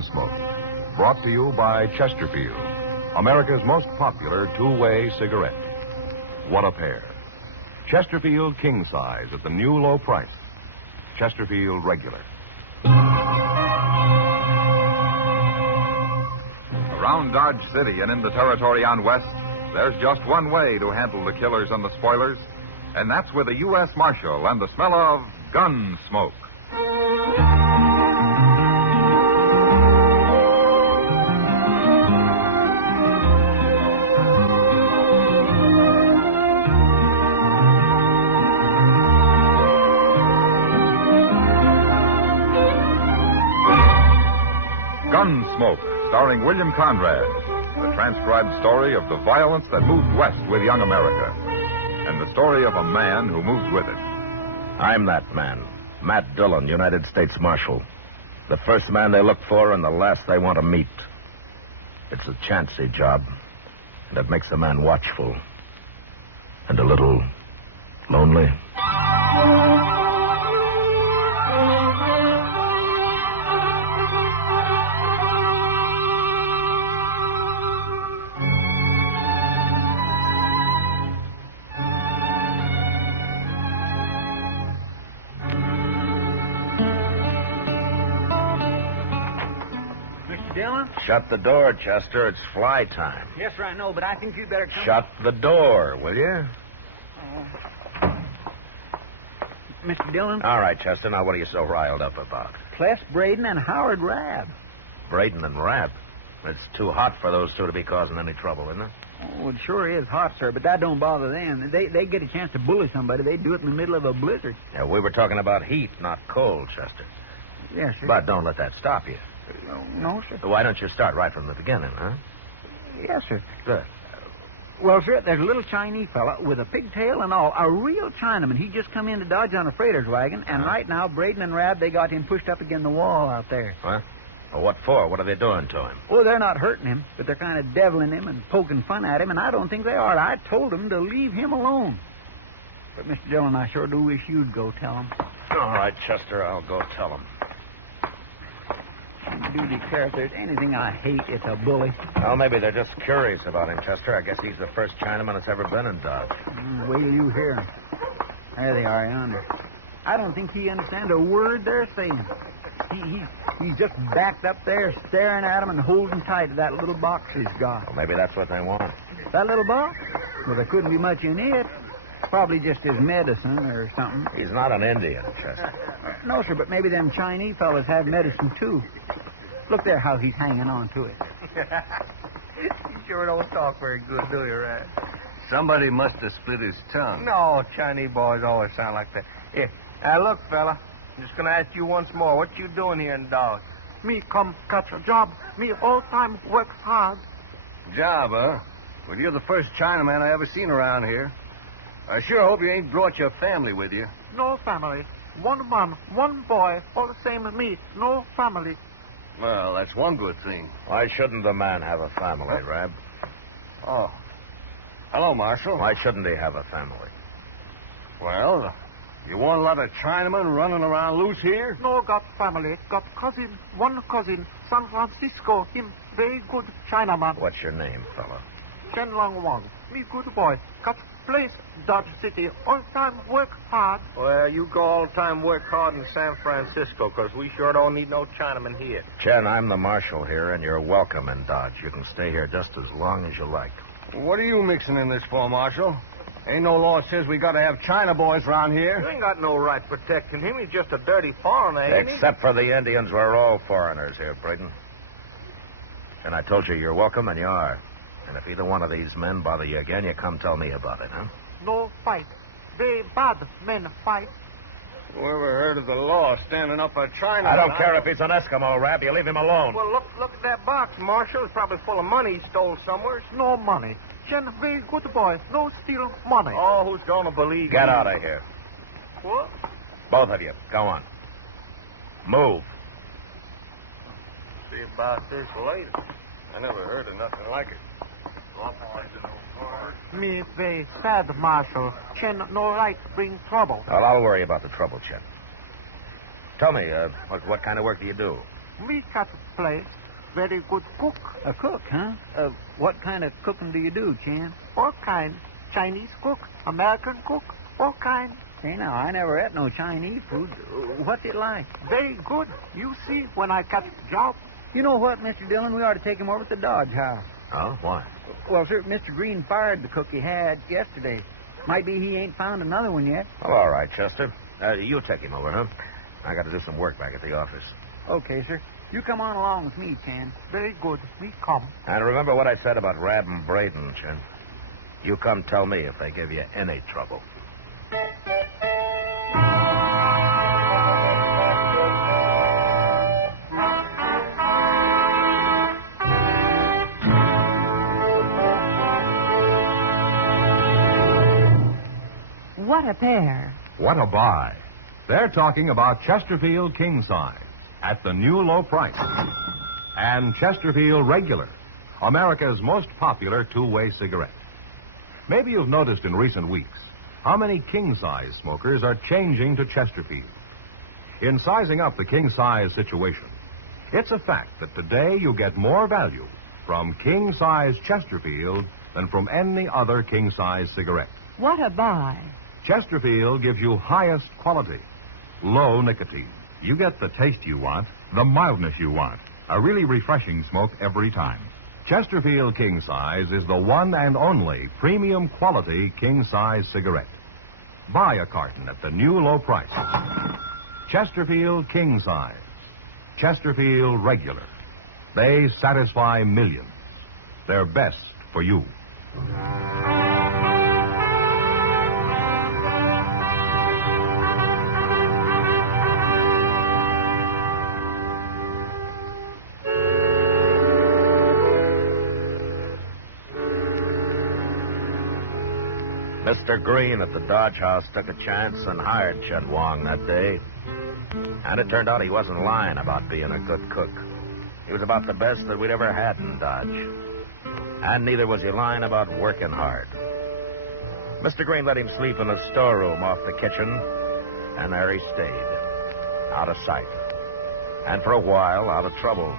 Gunsmoke, brought to you by Chesterfield, America's most popular two-way cigarette. What a pair. Chesterfield King Size at the new low price. Chesterfield Regular. Around Dodge City and in the territory on West, there's just one way to handle the killers and the spoilers, and that's with a U.S. Marshal and the smell of gun smoke. Gunsmoke, starring William Conrad, the transcribed story of the violence that moved west with young America, and the story of a man who moved with it. I'm that man, Matt Dillon, United States Marshal. The first man they look for and the last they want to meet. It's a chancy job, and it makes a man watchful and a little lonely. Shut the door, Chester. It's fly time. Yes, sir, I know, but I think you'd better come... Shut the door, will you? Mr. Dillon? All right, Chester. Now, what are you so riled up about? Clef Braden and Howard Rabb. Braden and Rabb? It's too hot for those two to be causing any trouble, isn't it? Oh, it sure is hot, sir, but that don't bother them. They get a chance to bully somebody. They do it in the middle of a blizzard. Yeah, we were talking about heat, not cold, Chester. Yes, sir. But don't let that stop you. No, sir. Why don't you start right from the beginning, huh? Yes, sir. Good. Well, sir, there's a little Chinese fella with a pigtail and all, a real Chinaman. He just come into Dodge on a freighter's wagon, and right now, Braden and Rabb, they got him pushed up against the wall out there. What? Well, what for? What are they doing to him? Oh, they're not hurting him, but they're kind of deviling him and poking fun at him, and I don't think they are. I told them to leave him alone. But, Mr. Dillon, I sure do wish you'd go tell him. All right, Chester, I'll go tell him. I do declare if there's anything I hate, it's a bully. Well, maybe they're just curious about him, Chester. I guess he's the first Chinaman that's ever been in Dodge. Wait till you hear him. There they are yonder. I don't think he understands a word they're saying. He's just backed up there staring at him and holding tight to that little box he's got. Well, maybe that's what they want. That little box? Well, there couldn't be much in it. Probably just his medicine or something. He's not an Indian, Chester. No, sir, but maybe them Chinese fellas have medicine, too. Look there how he's hanging on to it. You sure don't talk very good, do you, Rat? Somebody must have split his tongue. No, Chinese boys always sound like that. Here, look, fella. I'm just going to ask you once more. What you doing here in Dodge? Me come catch a job. Me all time works hard. Job, huh? Well, you're the first Chinaman I ever seen around here. I sure hope you ain't brought your family with you. No family. One man, one boy, all the same as me. No family. Well, that's one good thing. Why shouldn't a man have a family, Rabb? Oh. Hello, Marshal. Why shouldn't he have a family? Well, you want a lot of Chinamen running around loose here? No got family. Got cousin, one cousin, San Francisco. Him very good Chinaman. What's your name, fella? Chen Wong. Me good boy. Got place Dodge City. All time work hard. Well, you go all the time work hard in San Francisco, because we sure don't need no Chinaman here. Chen, I'm the marshal here, and you're welcome in Dodge. You can stay here just as long as you like. What are you mixing in this for, Marshal? Ain't no law says we got to have China boys around here. You ain't got no right protecting him. He's just a dirty foreigner, ain't he? Except for the Indians, we're all foreigners here, Braden. And I told you you're welcome, and you are. And if either one of these men bother you again, you come tell me about it, huh? No fight. Very bad men fight. Whoever heard of the law standing up for China? I don't care if he's an Eskimo, Rabb. You leave him alone. Well, look at that box, Marshal. It's probably full of money he stole somewhere. No money. Chen, very good boy. No steal money. Oh, who's going to believe Get you? out of here. What? Both of you. Go on. Move. See about this later. I never heard of nothing like it. Me very sad, Marshal. Chen no right bring trouble. Well, I'll worry about the trouble, Chen. Tell me, what kind of work do you do? Me cat place. Very good cook. A cook, huh? What kind of cooking do you do, Chen? All kind. Chinese cook, American cook, all kind. Hey, now, I never ate no Chinese food. What's it like? Very good. You see when I catch job. You know what, Mr. Dillon? We ought to take him over to the Dodge House. Oh, why? Well, sir, Mr. Green fired the cook he had yesterday. Might be he ain't found another one yet. Well, all right, Chester. You take him over, huh? I got to do some work back at the office. Okay, sir. You come on along with me, Chen. Very good. Me come. And remember what I said about Rab and Braden, Chen. You come tell me if they give you any trouble. What a pair. What a buy. They're talking about Chesterfield King Size at the new low price. And Chesterfield Regular, America's most popular two-way cigarette. Maybe you've noticed in recent weeks how many king-size smokers are changing to Chesterfield. In sizing up the king-size situation, it's a fact that today you get more value from king-size Chesterfield than from any other king-size cigarette. What a buy. Chesterfield gives you highest quality, low nicotine. You get the taste you want, the mildness you want. A really refreshing smoke every time. Chesterfield King Size is the one and only premium quality king size cigarette. Buy a carton at the new low price. Chesterfield King Size. Chesterfield Regular. They satisfy millions. They're best for you. Mr. Green at the Dodge House took a chance and hired Chen Wong that day. And it turned out he wasn't lying about being a good cook. He was about the best that we'd ever had in Dodge. And neither was he lying about working hard. Mr. Green let him sleep in the storeroom off the kitchen, and there he stayed, out of sight. And for a while, out of trouble.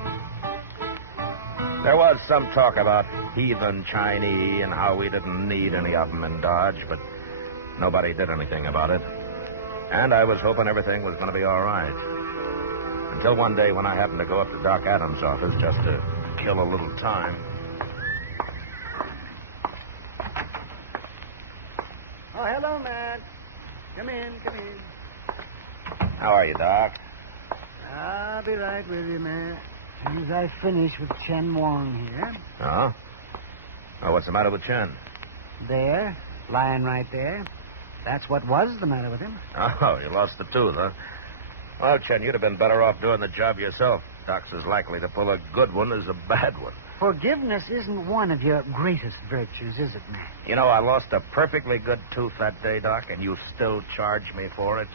There was some talk about heathen Chinese and how we didn't need any of them in Dodge, but nobody did anything about it. And I was hoping everything was going to be all right. Until one day when I happened to go up to Doc Adams' office just to kill a little time. Oh, hello, Matt. Come in, come in. How are you, Doc? I'll be right with you, Matt. As soon as I finish with Chen Wong here. Oh? Oh, what's the matter with Chen? There, lying right there. That's what was the matter with him. Oh, you lost the tooth, huh? Well, Chen, you'd have been better off doing the job yourself. Doc's as likely to pull a good one as a bad one. Forgiveness isn't one of your greatest virtues, is it, Matt? You know, I lost a perfectly good tooth that day, Doc, and you still charge me for it?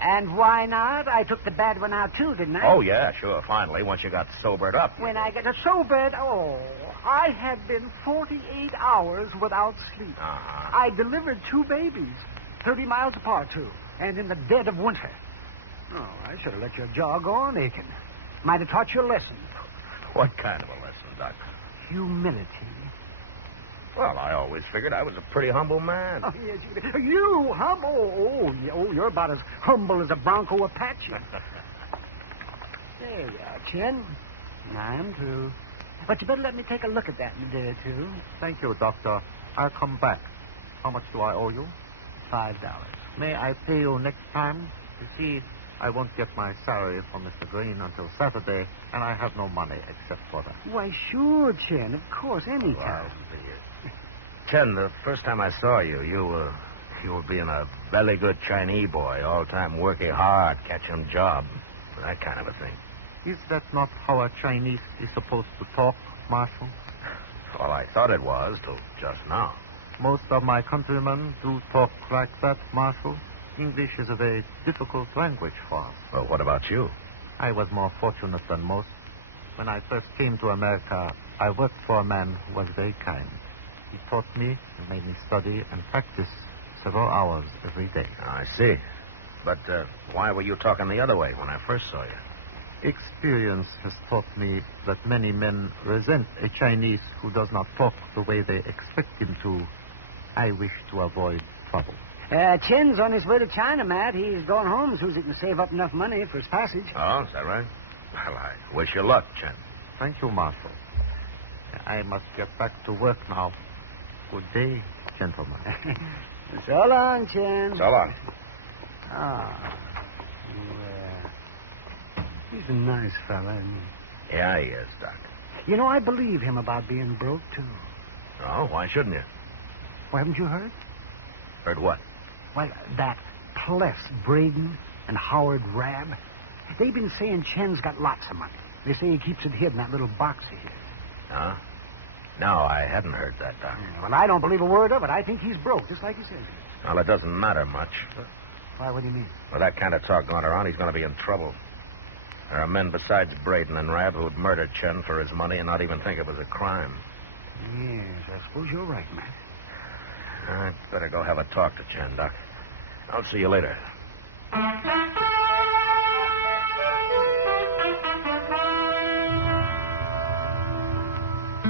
And why not? I took the bad one out, too, didn't I? Oh, yeah, sure. Finally, once you got sobered up. When I got sobered, I had been 48 hours without sleep. Uh-huh. I delivered 2 babies, 30 miles apart, too, and in the dead of winter. Oh, I should have let your jaw go on aching. Might have taught you a lesson. What kind of a lesson, Doc? Humility. Well, I always figured I was a pretty humble man. Oh, yes, you humble? Oh, you're about as humble as a Bronco Apache. There you are, Chen. I'm through. But you better let me take a look at that in a day or two. Thank you, Doctor. I'll come back. How much do I owe you? $5. May I pay you next time? You see, I won't get my salary from Mr. Green until Saturday, and I have no money except for that. Why, sure, Chen. Of course, any time. Chen, the first time I saw you, you were being a belly good Chinese boy, all time working hard, catching job, that kind of a thing. Is that not how a Chinese is supposed to talk, Marshal? Well, I thought it was, till just now. Most of my countrymen do talk like that, Marshal. English is a very difficult language for us. Well, what about you? I was more fortunate than most. When I first came to America, I worked for a man who was very kind. He taught me and made me study and practice several hours every day. I see. But why were you talking the other way when I first saw you? Experience has taught me that many men resent a Chinese who does not talk the way they expect him to. I wish to avoid trouble. Chen's on his way to China, Matt. He's going home so he can save up enough money for his passage. Oh, is that right? Well, I wish you luck, Chen. Thank you, Marshal. I must get back to work now. Good day, gentlemen. So long, Chen. So long. Ah. He's a nice fella, isn't he? Yeah, he is, Doc. You know, I believe him about being broke, too. Oh, why shouldn't you? Well, haven't you heard? Heard what? Well, that Pless, Braden, and Howard Rabb, they've been saying Chen's got lots of money. They say he keeps it hid in that little box of his. Huh? No, I hadn't heard that, Doc. Well, I don't believe a word of it. I think he's broke, just like he says. Well, it doesn't matter much. Why, what do you mean? With that kind of talk going around, he's going to be in trouble. There are men besides Braden and Rabb who'd murder Chen for his money and not even think it was a crime. Yes, I suppose you're right, Matt. I'd better go have a talk to Chen, Doc. I'll see you later.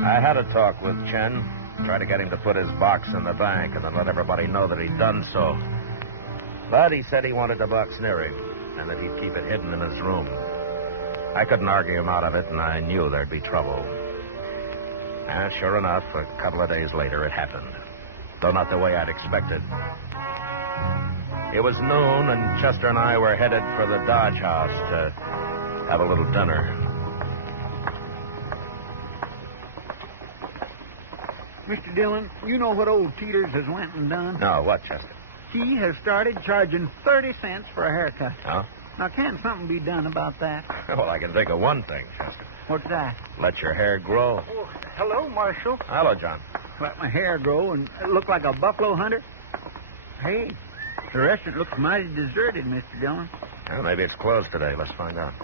I had a talk with Chen. Tried to get him to put his box in the bank and then let everybody know that he'd done so. But he said he wanted the box near him and that he'd keep it hidden in his room. I couldn't argue him out of it, and I knew there'd be trouble. And sure enough, a couple of days later, it happened. Though not the way I'd expected. It was noon, and Chester and I were headed for the Dodge House to have a little dinner. Mr. Dillon, you know what old Teeters has went and done? No, what, Chester? He has started charging 30 cents for a haircut. Huh? Now, can't something be done about that? Well, I can think of one thing, Chester. What's that? Let your hair grow. Oh, hello, Marshal. Hello, John. Let my hair grow and look like a buffalo hunter? Hey, the restaurant looks mighty deserted, Mr. Dillon. Well, maybe it's closed today. Let's find out.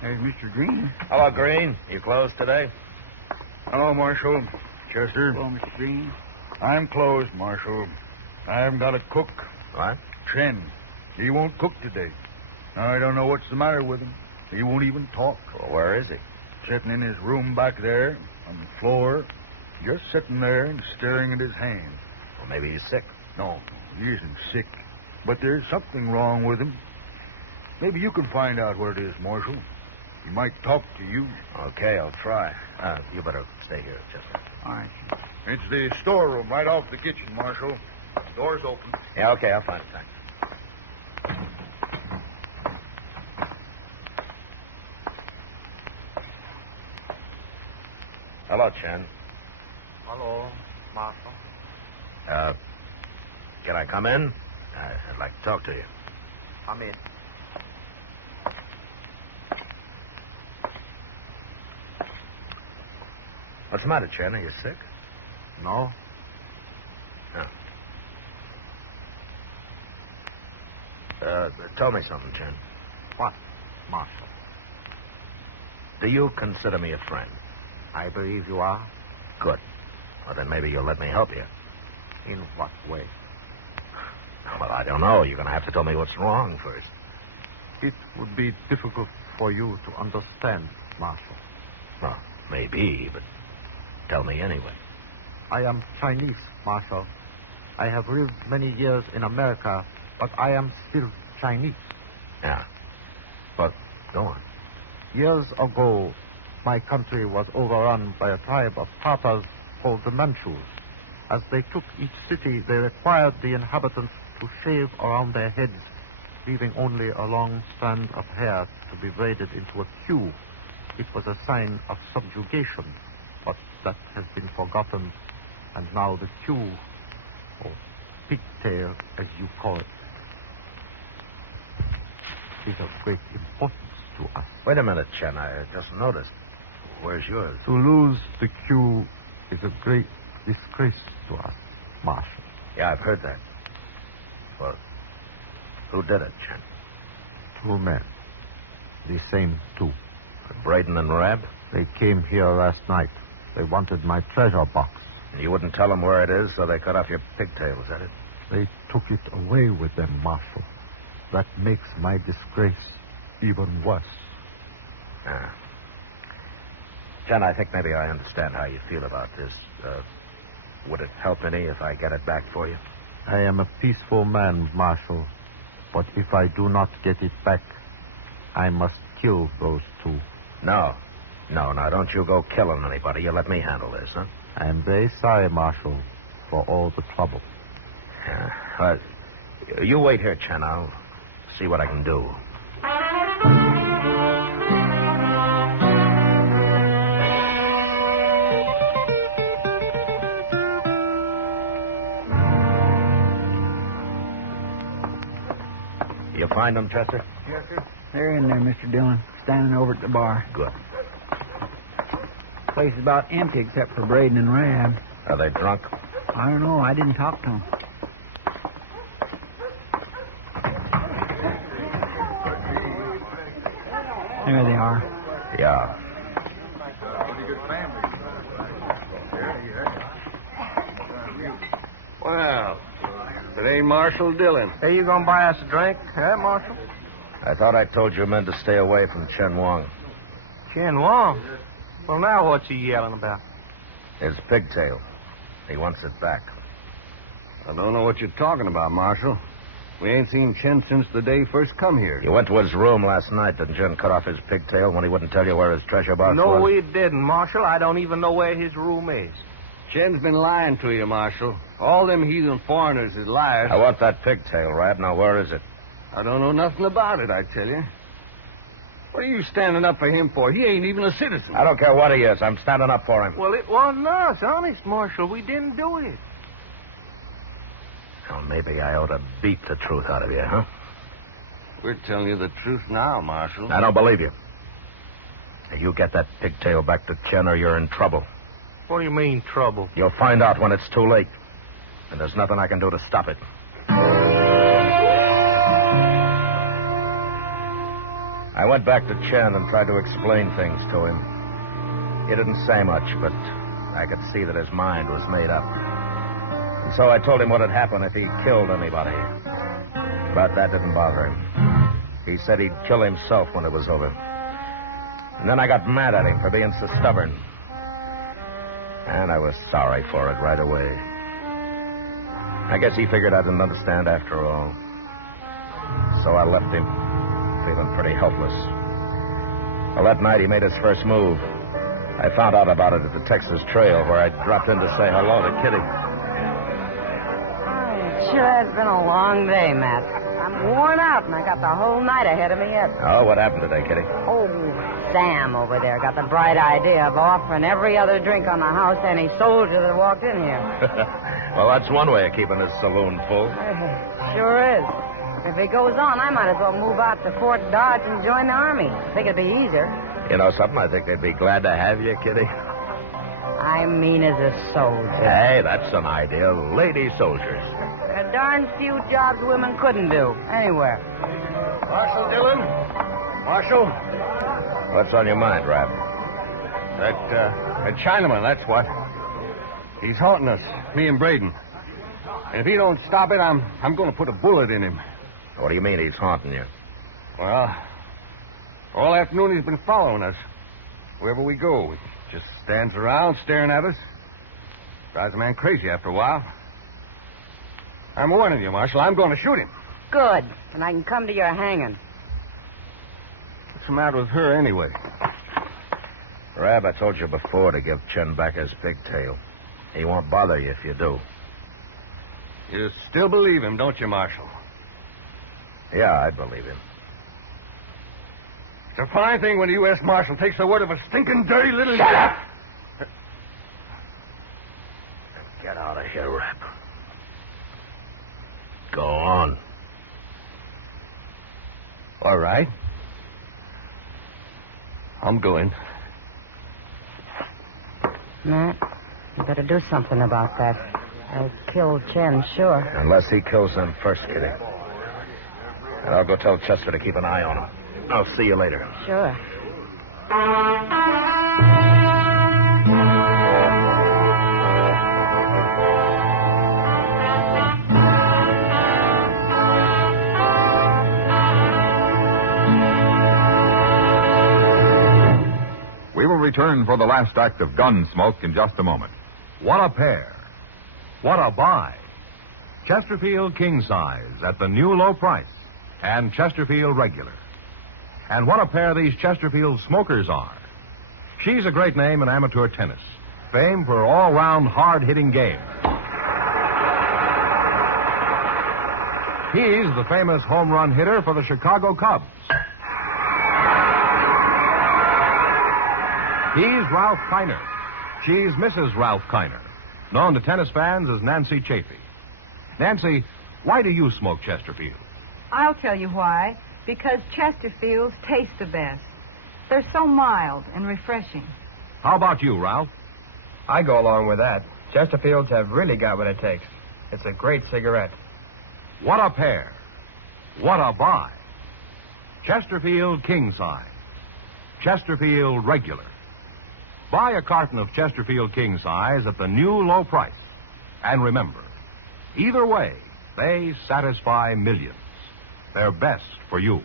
There's Mr. Green. Hello, Green. You closed today? Hello, Marshal. Chester. Hello, Mr. Green. I'm closed, Marshal. I haven't got a cook. What? Chen. He won't cook today. I don't know what's the matter with him. He won't even talk. Well, where is he? Sitting in his room back there on the floor, just sitting there and staring at his hands. Well, maybe he's sick. No, he isn't sick. But there's something wrong with him. Maybe you can find out what it is, Marshal. He might talk to you. Okay, I'll try. You better stay here, Chester. All right. It's the storeroom right off the kitchen, Marshal. Door's open. Yeah, okay, I'll find it. Thanks. Hello, Chen. Hello, Marshal. Can I come in? I'd like to talk to you. Come in. What's the matter, Chen? Are you sick? No? No. Tell me something, Chen. What, Marshal? Do you consider me a friend? I believe you are. Good. Well, then maybe you'll let me help you. In what way? Well, I don't know. You're going to have to tell me what's wrong first. It would be difficult for you to understand, Marshal. Well, maybe, but tell me anyway. I am Chinese, Marshal. I have lived many years in America, but I am still Chinese. Yeah. But go on. Years ago, my country was overrun by a tribe of Tartars called the Manchus. As they took each city, they required the inhabitants to shave around their heads, leaving only a long strand of hair to be braided into a queue. It was a sign of subjugation, but that has been forgotten, and now the queue, or pigtail as you call it, is of great importance to us. Wait a minute, Chen. I just noticed. Where's yours? To lose the queue is a great disgrace to us, Marshal. Yeah, I've heard that. Well, who did it, Chen? 2 men. The same 2. Braden and Rabb? They came here last night. They wanted my treasure box. And you wouldn't tell them where it is, so they cut off your pigtail, is that it? They took it away with them, Marshal. that makes my disgrace even worse. Chen, I think maybe I understand how you feel about this. Would it help any if I get it back for you? I am a peaceful man, Marshal. But if I do not get it back, I must kill those two. No, don't you go killing anybody. You let me handle this, huh? I am very sorry, Marshal, for all the trouble. Yeah. You wait here, Chen. I'll see what I can do. You find them, Chester? Yes, sir. They're in there, Mr. Dillon, standing over at the bar. Good. The place is about empty except for Braden and Rab. Are they drunk? I don't know. I didn't talk to them. There they are. Yeah. Well, it ain't Marshal Dillon. Hey, you gonna buy us a drink, huh, Marshal? I thought I told you men to stay away from Chen Wong. Chen Wong? Well, now what's he yelling about? His pigtail. He wants it back. I don't know what you're talking about, Marshal. We ain't seen Chen since the day he first come here. You went to his room last night, didn't you, and cut off his pigtail when he wouldn't tell you where his treasure box was? No, we didn't, Marshal. I don't even know where his room is. Chen's been lying to you, Marshal. All them heathen foreigners is liars. I want that pigtail, Rab. Now, where is it? I don't know nothing about it, I tell you. What are you standing up for him for? He ain't even a citizen. I don't care what he is. I'm standing up for him. Well, it wasn't us, honest, Marshal. We didn't do it. Well, maybe I ought to beat the truth out of you, huh? We're telling you the truth now, Marshal. I don't believe you. You get that pigtail back to Chen or you're in trouble. What do you mean, trouble? You'll find out when it's too late. And there's nothing I can do to stop it. I went back to Chen and tried to explain things to him. He didn't say much, but I could see that his mind was made up. And so I told him what had happened if he killed anybody. But that didn't bother him. He said he'd kill himself when it was over. And then I got mad at him for being so stubborn. And I was sorry for it right away. I guess he figured I didn't understand after all. So I left him, feeling pretty helpless. Well, that night he made his first move. I found out about it at the Texas Trail, where I dropped in to say hello to Kitty. It sure has been a long day, Matt. I'm worn out, and I got the whole night ahead of me yet. Oh, what happened today, Kitty? Oh, Sam over there got the bright idea of offering every other drink on the house to any soldier that walked in here. Well, that's one way of keeping his saloon full. Sure is. If it goes on, I might as well move out to Fort Dodge and join the Army. I think it'd be easier. You know something? I think they'd be glad to have you, Kitty. I mean as a soldier. Hey, that's an idea. Lady soldiers. There are darn few jobs women couldn't do, anywhere. Marshal Dillon? Marshal? What's on your mind, Rab? That Chinaman, that's what. He's haunting us, me and Braden. And if he don't stop it, I'm going to put a bullet in him. What do you mean he's haunting you? Well, all afternoon he's been following us. Wherever we go, he just stands around staring at us. Drives a man crazy after a while. I'm warning you, Marshal. I'm going to shoot him. Good. And I can come to your hanging. What's the matter with her, anyway? Rab, I told you before to give Chen back his pigtail. He won't bother you if you do. You still believe him, don't you, Marshal? Yeah, I believe him. It's a fine thing when a U.S. Marshal takes the word of a stinking, dirty little... Shut up! Get out of here, Rab. Go on. All right. I'm going. Matt, you better do something about that. I'll kill Chen, sure. Unless he kills them first, Kitty. And I'll go tell Chester to keep an eye on him. I'll see you later. Sure. return for the last act of Gunsmoke in just a moment. What a pair. What a buy. Chesterfield king size at the new low price, and Chesterfield regular. And what a pair these Chesterfield smokers are. She's a great name in amateur tennis, famed for all-round hard-hitting game. He's the famous home run hitter for the Chicago Cubs. He's Ralph Kiner. She's Mrs. Ralph Kiner, known to tennis fans as Nancy Chafee. Nancy, why do you smoke Chesterfield? I'll tell you why. Because Chesterfields taste the best. They're so mild and refreshing. How about you, Ralph? I go along with that. Chesterfields have really got what it takes. It's a great cigarette. What a pair. What a buy. Chesterfield king size. Chesterfield regular. Buy a carton of Chesterfield king size at the new low price. And remember, either way, they satisfy millions. They're best for you.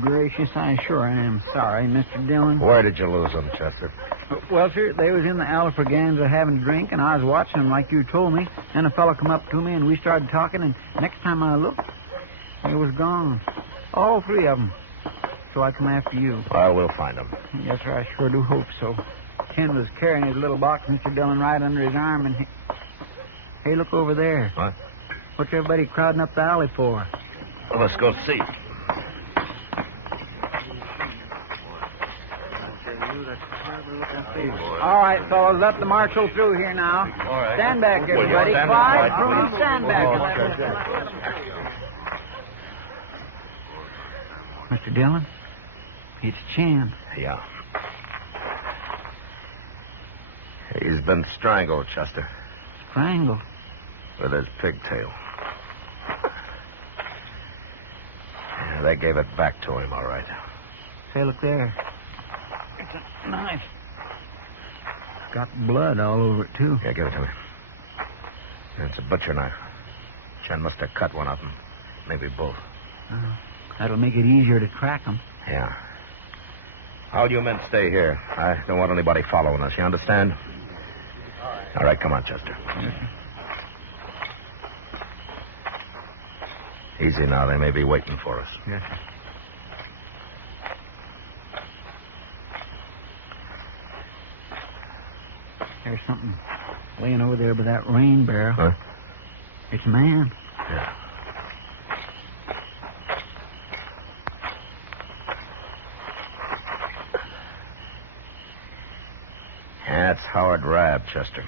Gracious, I sure am sorry, Mr. Dillon. Where did you lose them, Chester? Well, sir, they was in the Alfraganza having a drink, and I was watching them like you told me. Then a fellow come up to me, and we started talking, and next time I looked, they was gone. All three of them. So I come after you. Well, we'll find them. Yes, sir, I sure do hope so. Ken was carrying his little box, Mr. Dillon, right under his arm, and hey, look over there. What? What's everybody crowding up the alley for? Well, let's go see. All right, fellas, let the marshal through here now. All right. Stand back, everybody. Quiet, please stand back. Mr. Dillon, it's Chen. Yeah. He's been strangled, Chester. Strangled? With his pigtail. Yeah, they gave it back to him, all right. Say, look there. It's a knife. Got blood all over it, too. Yeah, give it to me. It's a butcher knife. Chen must have cut one of them. Maybe both. That'll make it easier to track them. Yeah. All you men stay here. I don't want anybody following us. You understand? All right, come on, Chester. Easy now. They may be waiting for us. Yes, sir. There's something laying over there by that rain barrel. Huh? It's a man. Yeah. That's Howard Rabb, Chester.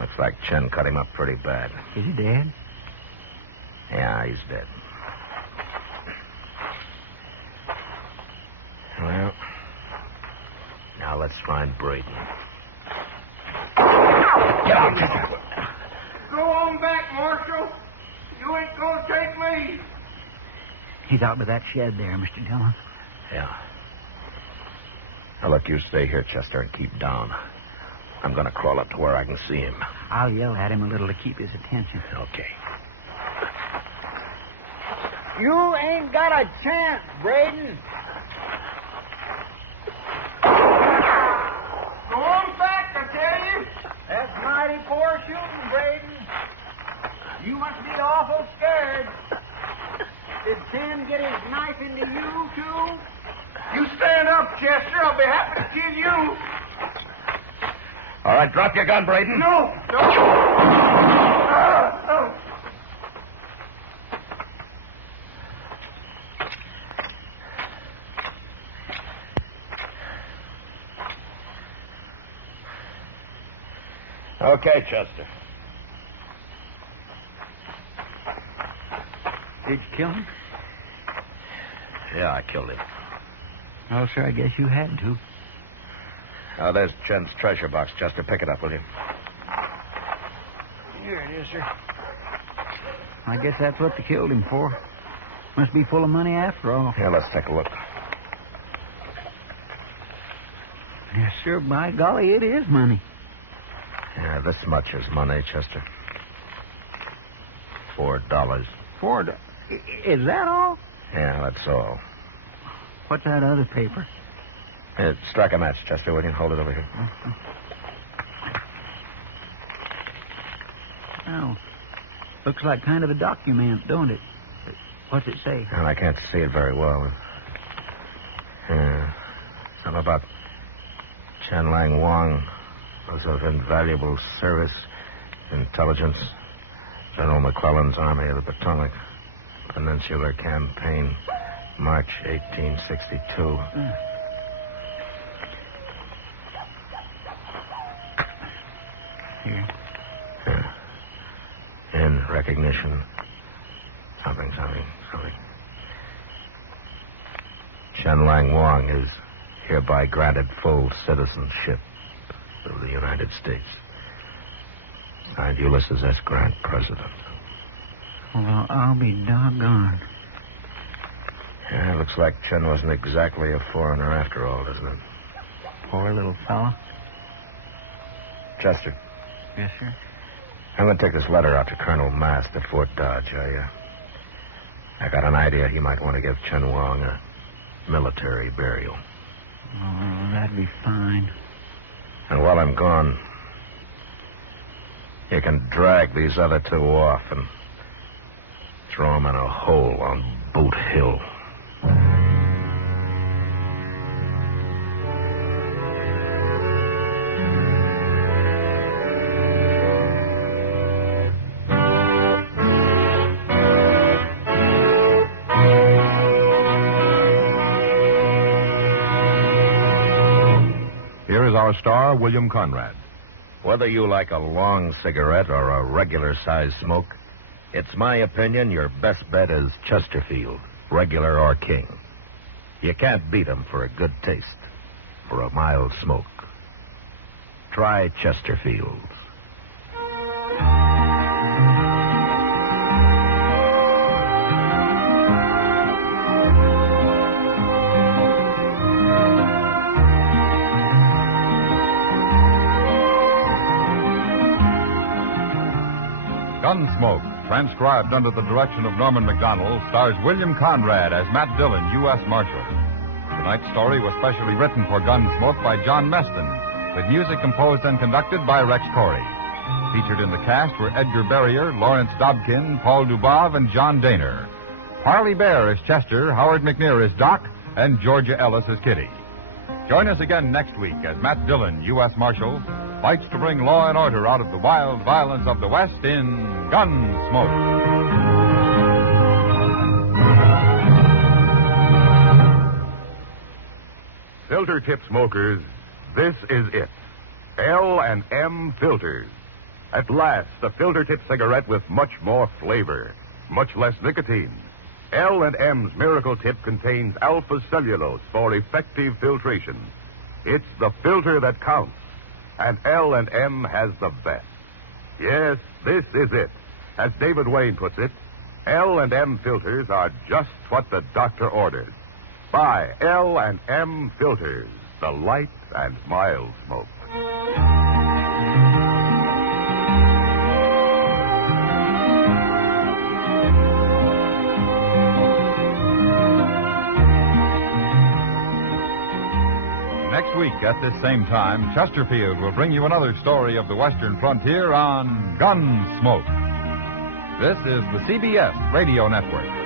Looks like Chen cut him up pretty bad. Is he dead? Yeah, he's dead. Well, now let's find Braden. Get out, Chester. Go on back, Marshal. You ain't gonna take me. He's out by that shed there, Mr. Dillon. Yeah. Now, look, you stay here, Chester, and keep down. I'm going to crawl up to where I can see him. I'll yell at him a little to keep his attention. Okay. You ain't got a chance, Braden. Go on back, I tell you. That's mighty poor shooting, Braden. You must be awful scared. Did Chen get his knife into you, too? You stand up, Chester. I'll be happy to kill you. All right, drop your gun, Braden. No. Okay, Chester. Did you kill him? Yeah, I killed him. Well, sir, I guess you had to. Oh, there's Chen's treasure box, Chester. Pick it up, will you? Here it is, sir. I guess that's what they killed him for. Must be full of money after all. Here, let's take a look. Yes, sir. By golly, it is money. Yeah, this much is money, Chester. $4. $4? Is that all? Yeah, that's all. What's that other paper? Strike a match, Chester. Will you hold it over here? Oh. Looks like kind of a document, don't it? What's it say? Well, I can't see it very well. Yeah. Something about Chen Wong was of invaluable service, intelligence, General McClellan's Army of the Potomac, Peninsular Campaign, March 1862. Here. Yeah. In recognition, something. Chen Wong is hereby granted full citizenship of the United States. Signed, Ulysses S. Grant, President. Well, I'll be doggone. Yeah, looks like Chen wasn't exactly a foreigner after all, doesn't it? Poor little fella. Chester. Yes, sir? I'm going to take this letter out to Colonel Mast at Fort Dodge. I got an idea he might want to give Chen Wong a military burial. Oh, that'd be fine. And while I'm gone, you can drag these other two off and throw them in a hole on Boot Hill. Here is our star, William Conrad. Whether you like a long cigarette or a regular-sized smoke, it's my opinion your best bet is Chesterfield, regular or king. You can't beat 'em for a good taste, for a mild smoke. Try Chesterfield. Gunsmoke, transcribed under the direction of Norman Macdonnell, stars William Conrad as Matt Dillon, U.S. Marshal. Tonight's story was specially written for Gunsmoke by John Meston, with music composed and conducted by Rex Corey. Featured in the cast were Edgar Barrier, Lawrence Dobkin, Paul Dubov, and John Daner. Harley Bear as Chester, Howard McNear as Doc, and Georgia Ellis as Kitty. Join us again next week as Matt Dillon, U.S. Marshal, fights to bring law and order out of the wild violence of the West in Gunsmoke. Filter tip smokers, this is it. L&M Filters. At last, a filter tip cigarette with much more flavor, much less nicotine. L&M's Miracle Tip contains alpha cellulose for effective filtration. It's the filter that counts, and L&M has the best. Yes, this is it. As David Wayne puts it, L&M filters are just what the doctor ordered. Buy L&M Filters, the light and mild smoke. Next week at this same time, Chesterfield will bring you another story of the Western frontier on Gunsmoke. This is the CBS Radio Network.